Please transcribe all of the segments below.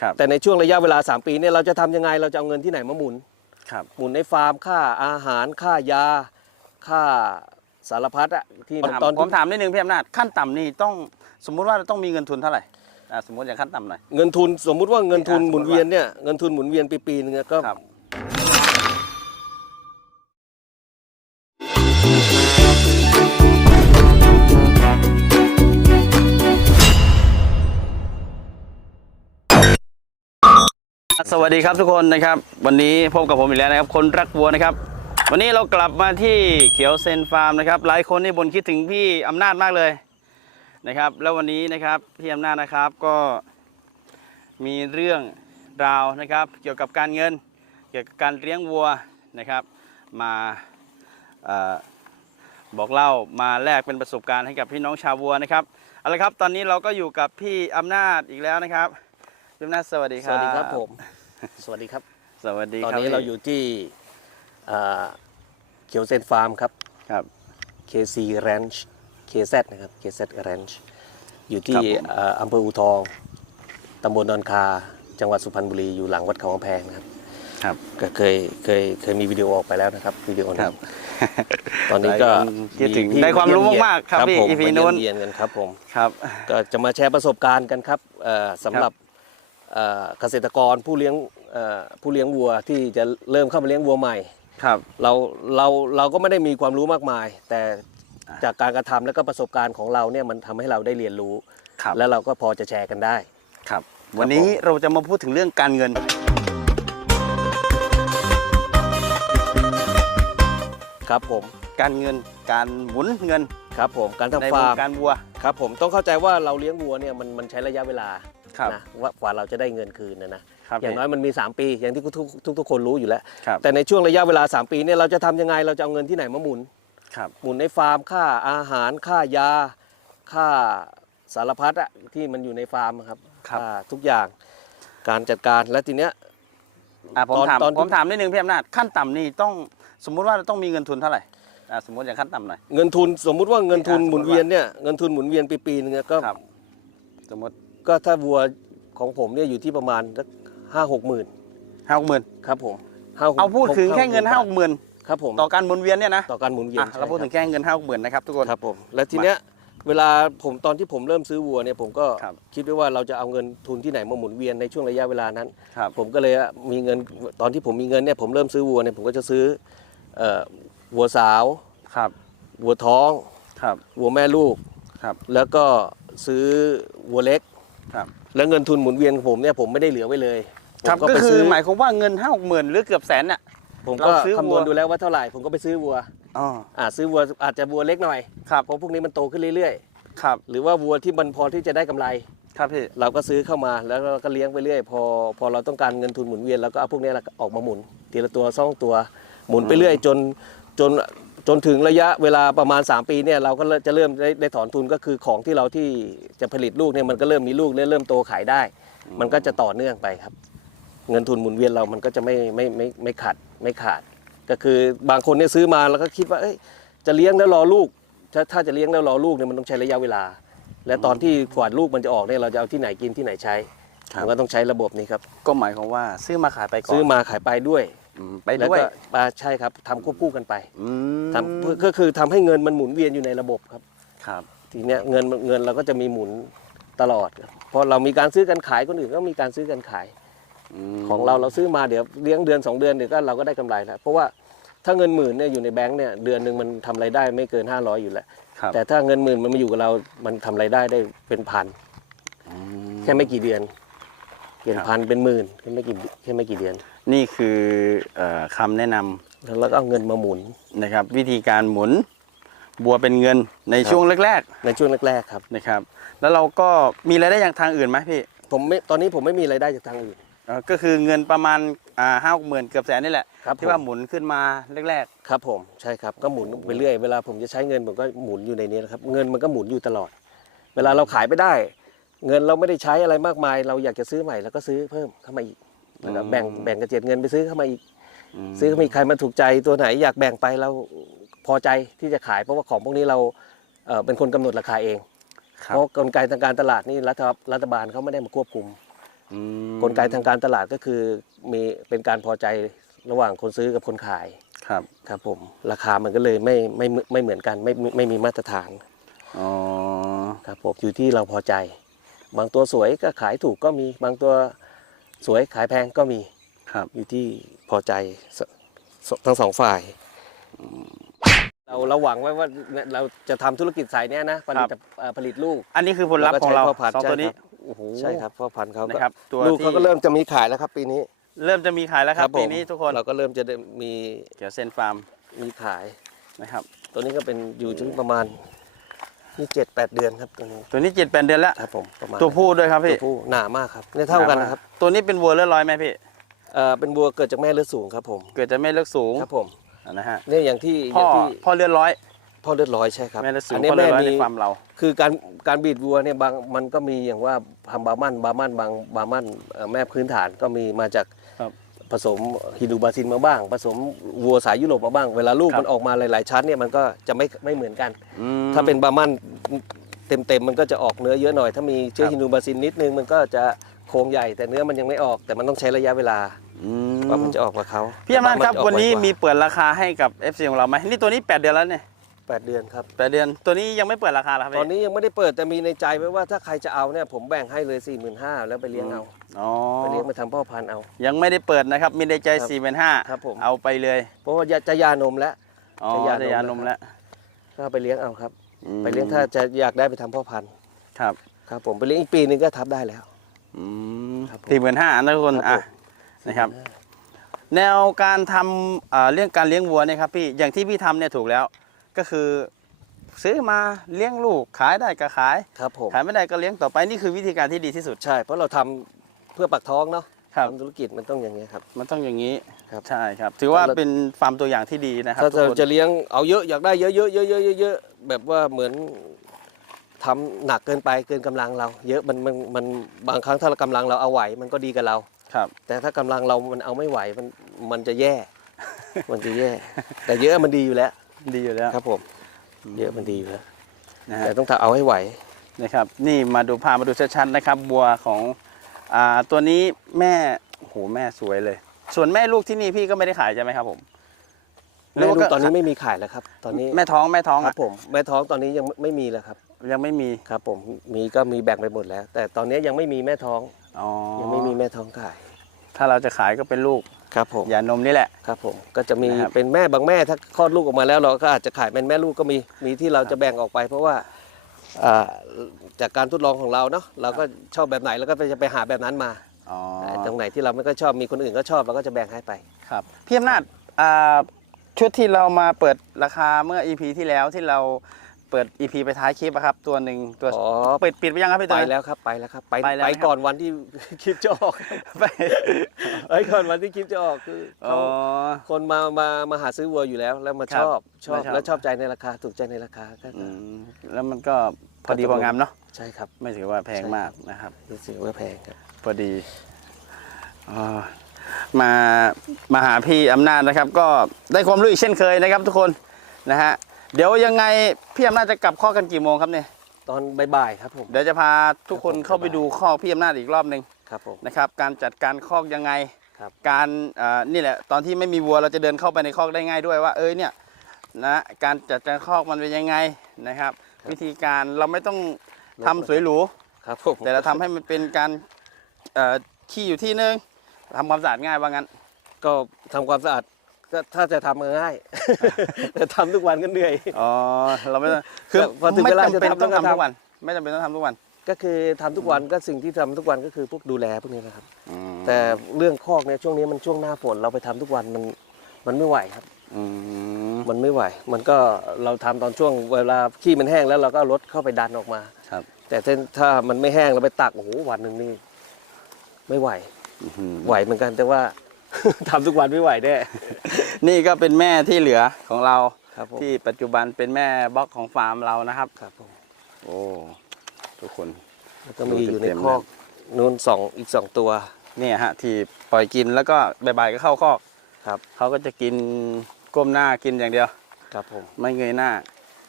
ครับแต่ในช่วงระยะเวลา 3 ปีเนี่ยเราจะทำยังไงเราจะเอาเงินที่ไหนมาหมุน ครับ หมุนในฟาร์มค่าอาหารค่ายา ค่าสารพัดอะที่ผมถามตอนผมถามนิดนึงพี่อำนาจขั้นต่ำนี่ต้องสมมุติว่าต้องมีเงินทุนเท่าไหร่อ่าสมมติอย่างขั้นต่ำหน่อย เงินทุนสมมุติว่าเงินทุนอะหมุนเวียนเนี่ยเงินทุนหมุนเวียนปีๆนึงเนี่ยก็ครับ สวัสดีครับทุกคนนะครับ วันนี้พบกับผมอีกแล้วนะครับ คนรักวัวนะครับ วันนี้เรากลับมาที่เขียวเซนฟาร์มนะครับ หลายคนนี่บ่นคิดถึงพี่อำนาจมากเลยนะครับ แล้ววันนี้นะครับพี่อำนาจนะครับก็มีเรื่องราวนะครับ เกี่ยวกับการเงิน เกี่ยวกับการเลี้ยงวัวนะครับ มาอบอกเล่ามาแลกเป็นประสบการณ์ให้กับพี่น้องชาววัวนะครับเอาละครับ ตอนนี้เราก็อยู่กับพี่อำนาจอีกแล้วนะครับพี่อำนาจสวัสดีครับ สวัสดีครับผม สวัสดีครับ สวัสดีตอนครับนี้เราอยู่ที่อ่าเขียวเซนฟาร์มครับครับ KC Ranch KZ นะครับ KZ Ranch อยู่ที่ครับผมอ่าอำเภออูทองตำบลดอนคา จังหวัดสุพรรณบุรีอยู่หลังวัดเขากำแพงนะครับครับก็เคยเคยเคยมีวิดีโอออกไปแล้วนะครับวิดีโอคนั้รับนตอนนี้ก็หลายคนคิดถึงที่ได้ความรู้มากๆครับพี่ผม EP มานู้นเยี่ยมเยียนกันครับผมครับก็จะมาแชร์ประสบการณ์กันครับเอ่อสำหรับเอ่อเกษตรกรผู้เลี้ยงเอ่อ ผู้เลี้ยงวัวที่จะเริ่มเข้ามาเลี้ยงวัวใหม่ครับเราเราเราก็ไม่ได้มีความรู้มากมาย แต่จากการกระทำและก็ประสบการณ์ของเราเนี่ยมันทำให้เราได้เรียนรู้ครับแล้วเราก็พอจะแชร์กันได้ครับ วันนี้เราจะมาพูดถึงเรื่องการเงิน ครับผมการเงินการหมุนเงินครับผมการในทำวฟางร์มการวัวครับผมต้องเข้าใจว่าเราเลี้ยงวัวเนี่ยมันมันใช้ระยะเวลาครับนะว่ากว่าเราจะได้เงินคืนนะนะ ครับอย่างพี่น้อยมันมี 3 ปี อย่างที่ทุกทุกทุกคนรู้อยู่แล้ว ครับ แต่ในช่วงระยะเวลา 3 ปีเนี่ยเราจะทำยังไงเราจะเอาเงินที่ไหนมาหมุน ครับ หมุนในฟาร์มค่าอาหารค่ายา ค่าสารพัดอะที่มันอยู่ในฟาร์มอะครับครับค่าทุกอย่างการจัดการและทีเนี้ย อะผมตอนถามตอนที่ผมถามนิดนึงพี่อำนาจขั้นต่ำนี่ต้องสมมุติว่าต้องมีเงินทุนเท่าไหร่อ่าสมมติอย่างขั้นต่ำหน่อยเงินทุนสมมุติว่าเงินทุนอะสมมุหมุตินว่าเวียนเนี่ยเงินทุนหมุนเวียนปีๆนึงเนี่ยก็ครับ สมมติก็ถ้าวัวของผมเนี่ยอยู่ที่ประมาณสัก ห้าหกหมื่นห้าหกหมื่นครับผมห้หกเอาพูดถึงแค่เงินห้าหกหมื่นครับผมต่อการหมุนเวียนเนี่ยนะต่อการหมุนเวียนอะเราพูดถึงแค่เงินห้าหกหมื่นนะครับทุกคนครับผมและทีเนี้ยเวลาผมตอนที่ผมเริ่มซื้อวัวเนี่ยผมก็ครับคิดไว้ว่าเราจะเอาเงินทุนที่ไหนมาหมุนเวียนในช่วงระยะเวลานั้นครับผมก็เลยมีเงินตอนที่ผมมีเงินเนี่ยผมเริ่มซื้อวัวเนี่ยผมก็จะซื้อเอ่อวัวสาวครับวัวท้องครับวัวแม่ลูกครับแล้วก็ซื้อวัวเล็กครับแล้วเงินทุนหมุนเวียนของผมเนี่ยผมไม่ได้เหลือไว้เลย ครับผมก็ไปคือซื้อหมายความว่าเงินห้าหกหมื่นหรือเกือบแสนเนี่ยผมก็เราซื้อคำนวณวัวดูแล้วว่าเท่าไหร่ผมก็ไปซื้อวัวอ๋ออ่าซื้อวัวอาจจะวัวเล็กหน่อยครับเพราะพวกนี้มันโตขึ้นเรื่อยครับๆ หรือว่าวัวที่มันพอที่จะได้กำไร ครับพี่เราก็ซื้อเข้ามาแล้วเราก็เลี้ยงไปเรื่อย พอพอเราต้องการเงินทุนหมุนเวียนเราก็เอาพวกนี้แหละออกมาหมุน ทีละตัวสองตัวหมุนไปเรื่อยจนจนจนถึงระยะเวลาประมาณ 3 ปีเนี่ยเราก็จะเริ่มได้ได้ถอนทุนก็คือของที่เราที่จะผลิตลูกเนี่ยมันก็เริ่มมีลูกเริ่มเริ่มโตขายได้ มันก็จะต่อเนื่องไปครับ เงินทุนหมุนเวียนเรามันก็จะไม่ไม่ไม่ไม่ขาดไม่ขาด ก็คือบางคนเนี่ยซื้อมาแล้วก็คิดว่าเอ้ยจะเลี้ยงแล้วรอลูก ถ้าถ้าจะเลี้ยงแล้วรอลูกเนี่ยมันต้องใช้ระยะเวลา และตอนที่กว่าลูกมันจะออกเนี่ยเราจะเอาที่ไหนกินที่ไหนใช้ครับมันก็ต้องใช้ระบบนี้ครับก็หมายความว่าซื้อมาขายไปก่อนซื้อมาขายไปด้วยมไปแล้วด้วยก็อ่าใช่ครับทำควบคู่กันไปอืมทำเพื่อก็คือทำให้เงินมันหมุนเวียนอยู่ในระบบครับครับทีเนี้ยเงินเงินเราก็จะมีหมุนตลอดครับเพราะเรามีการซื้อกันขายคนอื่นก็มีการซื้อกันขายม ของเราเราซื้อมาเดี๋ยวเลี้ยงเดือน 2 เดือนเดี๋ยวก็เราก็ได้กำไรแล้วเพราะว่าถ้าเงินหมื่นเนี่ยอยู่ในแบงค์เนี่ยเดือนหนึ่งมันทำรายได้ไม่เกิน 500 อยู่แล้วครับแต่ถ้าเงินหมื่นมันมาอยู่กับเรา มันทำรายได้ได้เป็นพันอืมแค่ไม่กี่เดือนเปลี่ยนครับพันเป็นหมื่นแค่ไม่กี่แค่ไม่กี่เดือน นี่คือเอ่อคำแนะนำแล้วเราก็เอาเงินมาหมุนนะครับ วิธีการหมุนบัวเป็นเงินในครับช่วงแรกในช่วงแรก ๆ ครับๆนะครับ แล้วเราก็มีรายได้อย่างทางอื่นไหมพี่ผมไม่ตอนนี้ผมไม่มีรายได้จากทางอื่นเอ่อ ก็คือเงินประมาณอ่าห้าหกหมื่นเกือบแสนนี่แหละครับที่ว่าผม หมุนขึ้นมาแรก ครับผมใช่ครับก็หมุนไปเรื่อยเวลาผมจะใช้เงินผมก็หมุนอยู่ในนี้นะครับเงินมันก็หมุนอยู่ตลอด เวลาเราขายไปได้ เงินเราไม่ได้ใช้อะไรมากมาย เราอยากจะซื้อใหม่แล้วก็ซื้อเพิ่มเข้ามาอีกแล้วก็แบ่งแบ่งกระเจียดเงินไปซื้อเข้ามาอีกๆมซื้อเข้ามาอีกใครมาถูกใจตัวไหนอยากแบ่งไปเราพอใจที่จะขายเพราะว่าของพวกนี้เราเอ่อเป็นคนกำหนดราคาเอง ครับเพราะกลไกทางการตลาดนี่รัฐรัฐบาลเขาไม่ได้มาควบคุมอืม กลไกทางการตลาดก็คือมีเป็นการพอใจระหว่างคนซื้อกับคนขายครับครับผมราคามันก็เลยไม่ไม่ไม่ไม่เหมือนกันไม่ไม่ไม่มีมาตรฐานอ๋อครับผมอยู่ที่เราพอใจ บางตัวสวยก็ขายถูกก็มีบางตัวสวยขายแพงก็มีครับอยู่ที่พอใจสสทั้งสองฝ่ายเราเราหวังไว้ว่าเราจะทำธุรกิจสายเนี้ยนะผลิตเอ่อผลิตลูก อันนี้คือผลลัพธ์ของเราแล้วก็ใช้พ่อพันธุ์สองตัวนี้ใช่ครับ โอ้โหใช่ครับพ่อพันธุ์เขาก็นะครับตัวลูกที่เขาก็เริ่มจะมีขายแล้วครับปีนี้เริ่มจะมีขายแล้วครับผมปีนี้ทุกคนเราก็เริ่มจะได้มีเขียวเซนฟาร์มมีขาย นะครับ ตัวนี้ก็เป็นอยู่ถึงประมาณนี่เจ็ดแปดเดือนครับตัวนี้ตัวนี้เจ็ดแปดเดือนแล้ว ครับผมประมาณตัวผู้ด้วยครับตัพี่วผู้หนามากครับเนี่ยเท่ากันนะครับตัวนี้เป็นวัวเลือดร้อยไหมพี่ เอ่อเป็นวัวเกิดจากแม่เลือดสูงครับผมเกิดจะไม่เลือกสูงครับผมนะฮะเนี่ยอย่างที่อพ่อย่างที่พ่อเลือดร้อย พ่อเลือดร้อยใช่ครับแม่เลือดสูงอันนี้พ่อเลืแม่อดร้อยมีในฟาร์มเรา คือการการบีดวัวเนี่ยบางมันก็มีอย่างว่าทำบาร์มันบาร์มันบางบาร์มันเอ่อแม่พื้นฐานก็มีมาจากครับผสมฮินดูบราซินมาบ้าง ผสมวัวสายยุโรปมาบ้าง เวลาลูกครับมันออกมาหลาย ๆ ชั้นเนี่ยมันก็จะไม่ไม่เหมือนกันอืมถ้าเป็นบาร์มันเต็มๆมันก็จะออกเนื้อเยอะหน่อย ถ้ามีเชื้อครับฮินดูบราซินนิดนึงมันก็จะโครงใหญ่แต่เนื้อมันยังไม่ออก แต่มันต้องใช้ระยะเวลาอืมว่ามันจะออกกับเขาพี่อำนาจครับจะออกวันนี้ไกามีเปิดราคาให้กับ FC ของเราไหมนี่ตัวนี้ 8 เดือนแล้วเนี่ย แปดเดือนครับ แปดเดือนตัวนี้ยังไม่เปิดราคาเหรอครับตพี่อนนี้ยังไม่ได้เปิดแต่มีในใจไว้ว่าถ้าใครจะเอาเนี่ยผมแบ่งให้เลย 4 5 0 0 0แล้วไปเลี้ยงเอาอ๋อไปเลี้ยงไปทำพ่อพันธุ์เอา ยังไม่ได้เปิดนะครับ มีในใจครับ4ี่เป็นห้าครับผม เอาไปเลยเพราะว่าจะยานมแล้ว อ๋อจะยาจะยานนมมแล้วก็เอาไปเลี้ยงเอาครับ อืมไปเลี้ยงถ้าจะอยากได้ไปทำพ่อพันธุ์ครับครับ ผมไปเลี้ยงอีกปีหนึงก็ทับได้แล้ว อืมครับผมสี่หมื่นห้านะทุกคนครับอะผมนะครับ แนวการทำอ่าเรื่องการเลี้ยงวัวเนี่ยครับพี่อย่างที่พี่ทำเนี่ยถูกแล้ว ก็คือ ซื้อมาเลี้ยงลูกขายได้ก็ขาย ครับผม ขายไม่ได้ก็เลี้ยงต่อไปนี่คือวิธีการที่ดีที่สุด ใช่ เพราะเราทำเพื่อปากท้องเนาะครับ ทำธุรกิจมันต้องอย่างนี้ยครับ มันต้องอย่างนี้ครับ ใช่ครับ ถือว่าแล้วเป็นฟาร์มตัวอย่างที่ดีนะครับถ้าทุกเราคนจะเลี้ยงเอาเยอะอยากได้เยอะๆเยอะๆเยอะๆเยอะๆแบบว่าเหมือนทำหนักเกินไปเกินกำลังเรา เยอะมันมันมันบางครั้งถ้าเรากำลังเราเอาไหวมันก็ดีกับเรา ครับ แต่ถ้ากำลังเรามันเอาไม่ไหวมันมันจะแย่ มันจะแย่ แต่เยอะมันดีอยู่แล้ว ดีอยู่แล้วครับผมเยอะมันดีอยู่แล้วนะฮะแต่ต้องถ้าเอาให้ไหวนะครับ นี่มาดูพามาดูชัดๆนะครับ บัวของอ่าตัวนี้แม่โอ้โหแม่สวยเลย ส่วนแม่ลูกที่นี่พี่ก็ไม่ได้ขายใช่ไหมครับผม แม่ลูกก็ตอนนี้ไม่มีขายแล้วครับ ตอนนี้แม่ท้องแม่ท้องครัอะบผมแม่ท้องตอนนี้ยังไม่มีแล้วครับ ยังไม่มีครับ ผมมีก็มีแบ่งไปหมดแล้ว แต่ตอนนี้ยังไม่มีแม่ท้อง อ๋อยังไม่มีแม่ท้องขาย ถ้าเราจะขายก็เป็นลูก ครับผมยานมนี่แหละ ครับผมก็จะมีนะครับ เป็นแม่บางแม่ถ้าคลอดลูกออกมาแล้ว เราก็อาจจะขายเป็นแม่ลูกก็มีมีที่เราจะแบ่งออกไป เพราะว่าอ่าจากการทดลองของเราเนาะเราก็ชอบแบบไหนแล้วก็จะไปหาแบบนั้นมาอ๋อตรงไหนที่เราไม่ก็ชอบมีคนอื่นก็ชอบเราก็จะแบ่งให้ไป ครับพี่อำนาจอ่าชุดที่เรามาเปิดราคาเมื่อ EP ที่แล้วที่เรา เปิด EP ไปท้ายคลิปอะครับ ตัวหนึ่งตัวอ๋อ ปิดปิดไปยังครับพี่ไปตัวนั้นแล้วครับไปแล้วครับ ไปไปแล้วไปนะครับ ก่อนวันที่ คลิปจะออกไปไปก่อนวันที่คลิปจะออกคืออ๋เขาอคนมามามาหาซื้อวัวอยู่แล้ว แล้วมาครัชบอบชอบมาชอบ แล้วชอบใจในราคาถูกใจในราคาก็อืมแล้วมันก็พอดีพองามเนาะใช่ครับไม่ถือว่าแพงมากนะครับ รู้สึกว่าแพงครับ พอดีอ๋อมามาหาพี่อำนาจนะครับ ก็ได้ความรู้อีกเช่นเคยนะครับทุกคนนะฮะ เดี๋ยวยังไงพี่อำนาจจะกลับข้อกันกี่โมงครับเนี่ยตอนบ่ายๆครับผม เดี๋ยวจะพาทุกคนครับผมเข้าไปดูข้อกพี่อำนาจอีกรอบหนึ่งครับผมนะครับ การจัดการคอกยังไง ครับการเอ่อนี่แหละ ตอนที่ไม่มีวัวเราจะเดินเข้าไปในคอกได้ง่ายด้วยว่า เอ้ยเนี่ยนะการจัดการคอกมันเป็นยังไงนะครับ วิธีการเราไม่ต้องทำสวยหรู ครับผมแต่เราทำให้มันเป็นการเอ่อขี้อยู่ที่นึงทำความสะอาดง่ายว่างั้น ก็ทำความสะอาด ก็ถ้าจะทำง่าย แต่ทำทุกวันก็เหนื่อย อ๋อเราไม่ต้องคือพอถึงไม่เวลาจำเป็นจะทำต้องก็ทำทำทุกวัน ไม่จำเป็นต้องทำทุกวัน ก็คือทำทุกวันก็สิ่งที่ทำทุกวันก็คือพวกดูแลพวกนี้นะครับอืมแต่เรื่องคอกเนี่ยช่วงนี้มันช่วงหน้าฝนเราไปทำทุกวันมันมันไม่ไหวครับอืมมันไม่ไหว มันก็เราทำตอนช่วงเวลาขี้มันแห้งแล้วเราก็เอารถเข้าไปดันออกมาครับ แต่ถ้าถ้ามันไม่แห้งเราไปตักโอ้โหวันหนึ่งนี่ไม่ไหวอื้อหือไหวเหมือนกันแต่ว่าทำทุกวันไม่ไหวแน่ นี่ก็เป็นแม่ที่เหลือของเรา ครับผมที่ปัจจุบันเป็นแม่บล็อกของฟาร์มเรานะครับ ครับผมโอ้ทุกคน แล้วก็มีอยู่ในเต็มๆคอก นู้นสองอีกสองตัว เนี่ยฮะที่ปล่อยกินแล้วก็บ่ายๆก็เข้าคอกครับ เขาก็จะกินก้มหน้ากินอย่างเดียว ครับผม ไม่เงยหน้า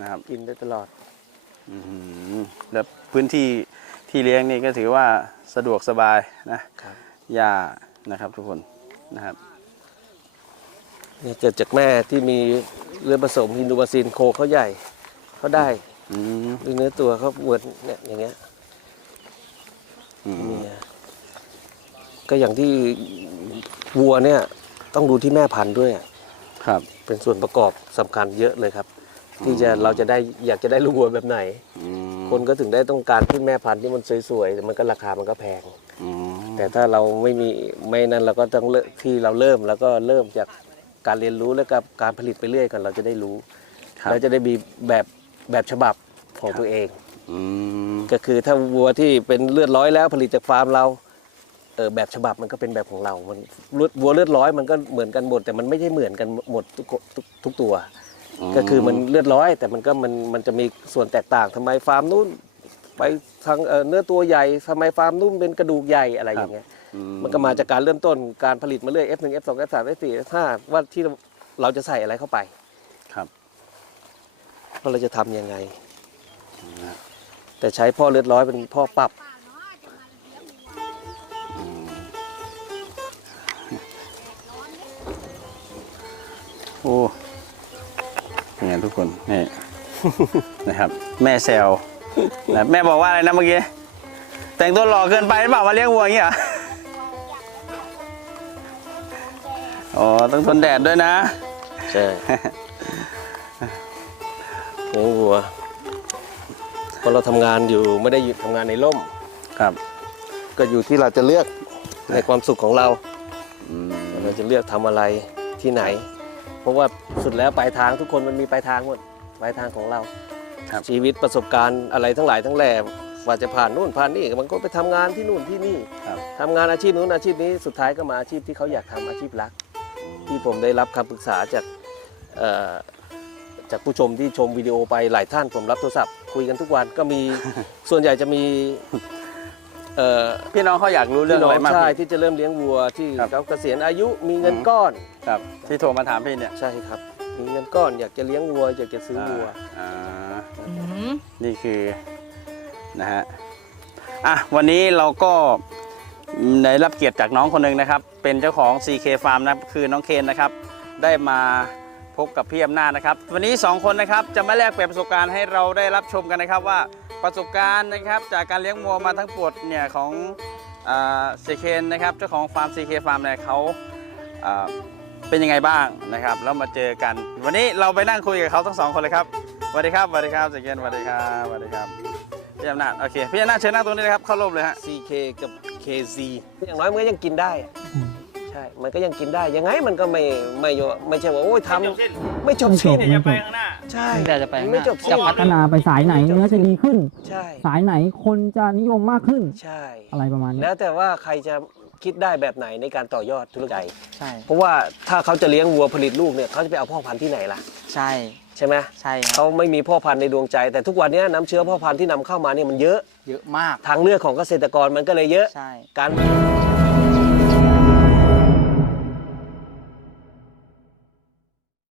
นะครับ กินได้ตลอด อื้อหือแล้วพื้นที่ที่เลี้ยงนี่ก็ถือว่าสะดวกสบายนะครับ หญ้านะครับทุกคนนะครับ เนี่ยเกิดจากแม่ที่มีเลือดผสมฮินดูบาซินโคเขาใหญ่เขาได้อืมด้วยเนื้อตัวเขาเหมือนเนี่ยอย่างเงี้ยอืมเนี่ยก็อย่างที่วัวเนี่ยต้องดูที่แม่พันธุ์ด้วยอะครับเป็นส่วนประกอบสำคัญเยอะเลยครับ ที่จะเราจะได้อยากจะได้ลูกวัวแบบไหน อืมคนก็ถึงได้ต้องการที่แม่พันธุ์ที่มันสวยๆแต่มันก็ราคามันก็แพง อืมแต่ถ้าเราไม่มีไม่นั้นเราก็ต้องเริ่มที่เราเริ่มแล้วก็เริ่มจาก การเรียนรู้แล้วก็การผลิตไปเรื่อยกันเราจะได้รู้ครับ เราจะได้มีแบบแบบฉบับของตัวเอง อืมก็คือถ้าวัวที่เป็นเลือดร้อยแล้วผลิตจากฟาร์มเราเออแบบฉบับมันก็เป็นแบบของเรา มันเลือดวัวเลือดร้อยมันก็เหมือนกันหมด แต่มันไม่ใช่เหมือนกันหมดทุกทุกทุกตัว ก็คือมันเลือดร้อย แต่มันก็มันมันจะมีส่วนแตกต่างทำไมฟาร์มนู้น ไปทางเอ่อเนื้อตัวใหญ่ทำไมฟาร์มนู้นเป็นกระดูกใหญ่อะไรอย่างเงี้ยอื มันก็มาจากการเริ่มต้นการผลิตมาเรื่อย F1 F2 F3 F4 F5 ว่าที่เราจะใส่อะไรเข้าไปครับว่าเราจะทำยังไง แต่ใช้พ่อเลือดร้อยเป็นพ่อปรับโอ้เป็นไงทุกคนนี่นะครับ แม่แซวนะแม่บอกว่าอะไรนะเมื่อกี้แต่งตัวหล่อเกินไปหรือเปล่ามาเลี้ยงวัวอย่างเงี้ย ออ๋อต้องทนแดดด้วยนะ ใช่เลี้ยงวัวเพราะเราทำงานอยู่ไม่ได้อยู่ทำงานในร่ม ครับ ก็อยู่ที่เราจะเลือกในความสุขของเราอืมเราจะเลือกทำอะไรที่ไหน เพราะว่าสุดแล้วปลายทางทุกคนมันมีปลายทางหมดปลายทางของเราครับชีวิตประสบการณ์อะไรทั้งหลายทั้งแหล่ว่าจะผ่านนู่นผ่านนี่บางคนไปทำงานที่นู่นที่นี่ครับทำงานอาชีพนู้นอาชีพนี้สุดท้ายก็มาอาชีพที่เขาอยากทำอาชีพรัก ที่ผมได้รับคำปรึกษาจากเอ่อจากผู้ชมที่ชมวิดีโอไปหลายท่านผมรับโทรศัพท์คุยกันทุกวันก็มีส่วนใหญ่จะมีเอ่อพี่น้องเขาอยากรู้เรื่องพี่น้อะไรองมากใช่พี่ที่จะเริ่มเลี้ยงวัวที่ครับเขาเกษียณอายุมีเงินอืมก้อนครับที่โทรมาถามพี่เนี่ยใช่ครับ มีเงินก้อนอยากจะเลี้ยงวัวอยากจะซื้อวัวอ่านี่คือนะฮะอะวันนี้เราก็ ได้รับเกียรติจากน้องคนหนึ่งนะครับ เป็นเจ้าของ CK Farm นะคือน้องเคนนะครับ ได้มาพบกับพี่อำนาจนะครับ วันนี้สองคนนะครับจะมาแลกเปลี่ยนประสบการณ์ให้เราได้รับชมกันนะครับว่าประสบการณ์นะครับจากการเลี้ยงวัวมาทั้งปวดเนี่ยของซีเคนนะครับเจ้าของฟาร์ม CK Farm เนี่ยเขาเป็นยังไงบ้างนะครับ แล้วมาเจอกัน วันนี้เราไปนั่งคุยกับเขาทั้งสองคนเลยครับสวัสดีครับสวัสดีครับซีเคนสวัสดีครับสวัสดีครับพี่อำนาจโอเคพี่อำนาจเชิญนั่งตรงนี้เลยครับเข้าร่มเลยฮะ CK กับ KZ อย่างน้อยมันก็ยังกินได้อะใช่ มันก็ยังกินได้ ยังไงมันก็ไม่ไม่โยไม่ใช่ว่าโอ้ยทำไม่จบสิ้นอย่าไปข้างหน้า ใช่แต่จะไปข้างหไม่น้าจบจะสิ้นพัพัฒนาไปสายไหนเนื้อจะดีขึ้น ใช่ สายไหนคนจะนิยมมากขึ้น ใช่ อะไรประมาณนี้แล้วแต่ว่าใครจะคิดได้แบบไหนในการต่อยอดธุรกิจ ใช่ เพราะว่าถ้าเขาจะเลี้ยงวัวผลิตลูกเนี่ยเขาจะไปเอาพ่อพันธุ์ที่ไหนล่ะ ใช่ ใช่ไหมใช่ครับเขาไม่มีพ่อพันธุ์ในดวงใจ แต่ทุกวันนี้น้ำเชื้อพ่อพันธุ์ที่นำเข้ามาเนี่ยมันเยอะ เยอะมากทางเลือกของเกษตรกรมันก็เลยเยอะ ใช่ การ